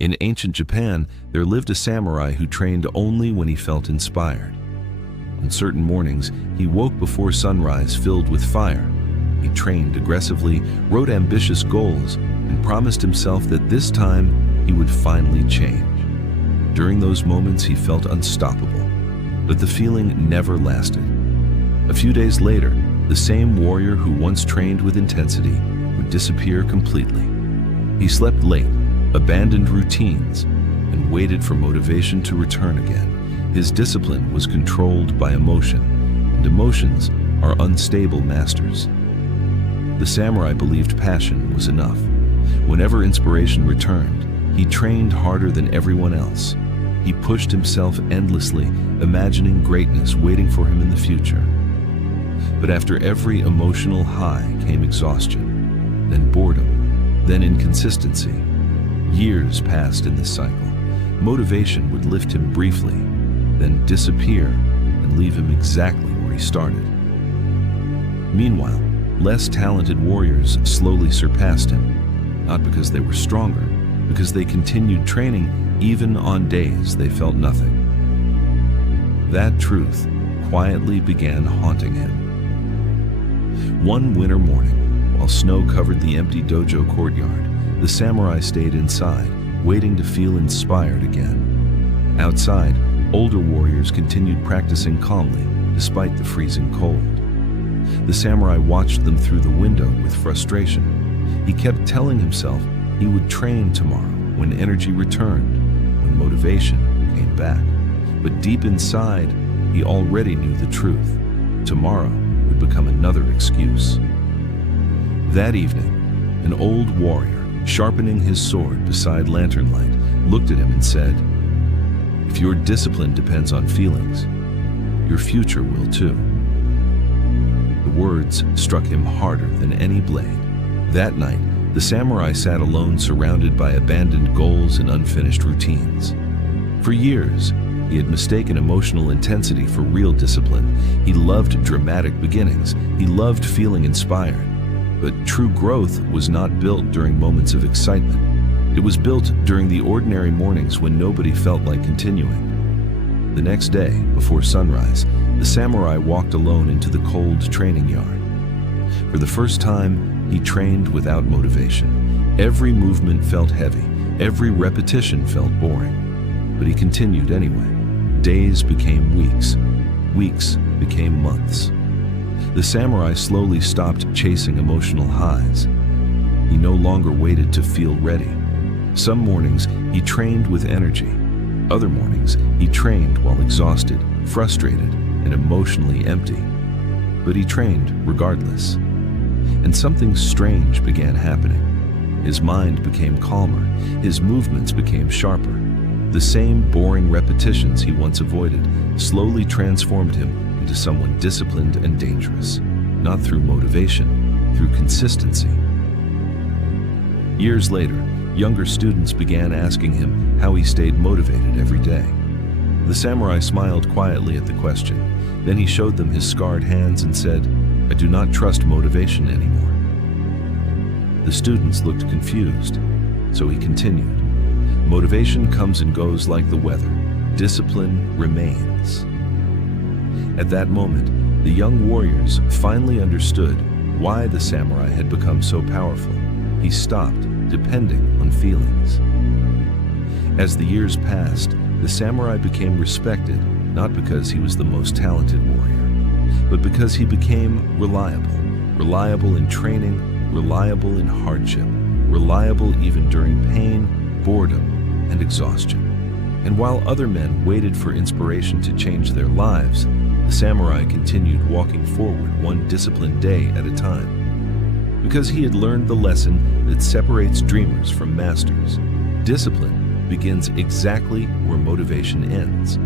In ancient Japan, there lived a samurai who trained only when he felt inspired. On certain mornings, he woke before sunrise filled with fire. He trained aggressively, wrote ambitious goals, and promised himself that this time he would finally change. During those moments, he felt unstoppable, but the feeling never lasted. A few days later, the same warrior who once trained with intensity would disappear completely. He slept late, abandoned routines, and waited for motivation to return again. His discipline was controlled by emotion, and emotions are unstable masters. The samurai believed passion was enough. Whenever inspiration returned, he trained harder than everyone else. He pushed himself endlessly, imagining greatness waiting for him in the future. But after every emotional high came exhaustion, then boredom, then inconsistency. Years passed in this cycle. Motivation would lift him briefly, then disappear and leave him exactly where he started. Meanwhile, less talented warriors slowly surpassed him, not because they were stronger, because they continued training even on days they felt nothing. That truth quietly began haunting him. One winter morning, while snow covered the empty dojo courtyard, the samurai stayed inside, waiting to feel inspired again. Outside, older warriors continued practicing calmly, despite the freezing cold. The samurai watched them through the window with frustration. He kept telling himself he would train tomorrow when energy returned, when motivation came back. But deep inside, he already knew the truth. Tomorrow would become another excuse. That evening, an old warrior, sharpening his sword beside lantern light, looked at him and said, "If your discipline depends on feelings, your future will too." The words struck him harder than any blade. That night, the samurai sat alone, surrounded by abandoned goals and unfinished routines. For years, he had mistaken emotional intensity for real discipline. He loved dramatic beginnings. He loved feeling inspired. But true growth was not built during moments of excitement. It was built during the ordinary mornings when nobody felt like continuing. The next day, before sunrise, the samurai walked alone into the cold training yard. For the first time, he trained without motivation. Every movement felt heavy. Every repetition felt boring. But he continued anyway. Days became weeks. Weeks became months. The samurai slowly stopped chasing emotional highs. He no longer waited to feel ready. Some mornings, he trained with energy. Other mornings, he trained while exhausted, frustrated, and emotionally empty. But he trained regardless. And something strange began happening. His mind became calmer. His movements became sharper. The same boring repetitions he once avoided slowly transformed him into someone disciplined and dangerous, not through motivation, through consistency. Years later, younger students began asking him how he stayed motivated every day. The samurai smiled quietly at the question. Then he showed them his scarred hands and said, "I do not trust motivation anymore." The students looked confused, so he continued. Motivation comes and goes like the weather. Discipline remains. At that moment, the young warriors finally understood why the samurai had become so powerful. He stopped depending on feelings. As the years passed, the samurai became respected, not because he was the most talented warrior, but because he became reliable. Reliable in training, reliable in hardship, reliable even during pain, boredom, and exhaustion. And while other men waited for inspiration to change their lives, the samurai continued walking forward one disciplined day at a time. Because he had learned the lesson that separates dreamers from masters. Discipline begins exactly where motivation ends.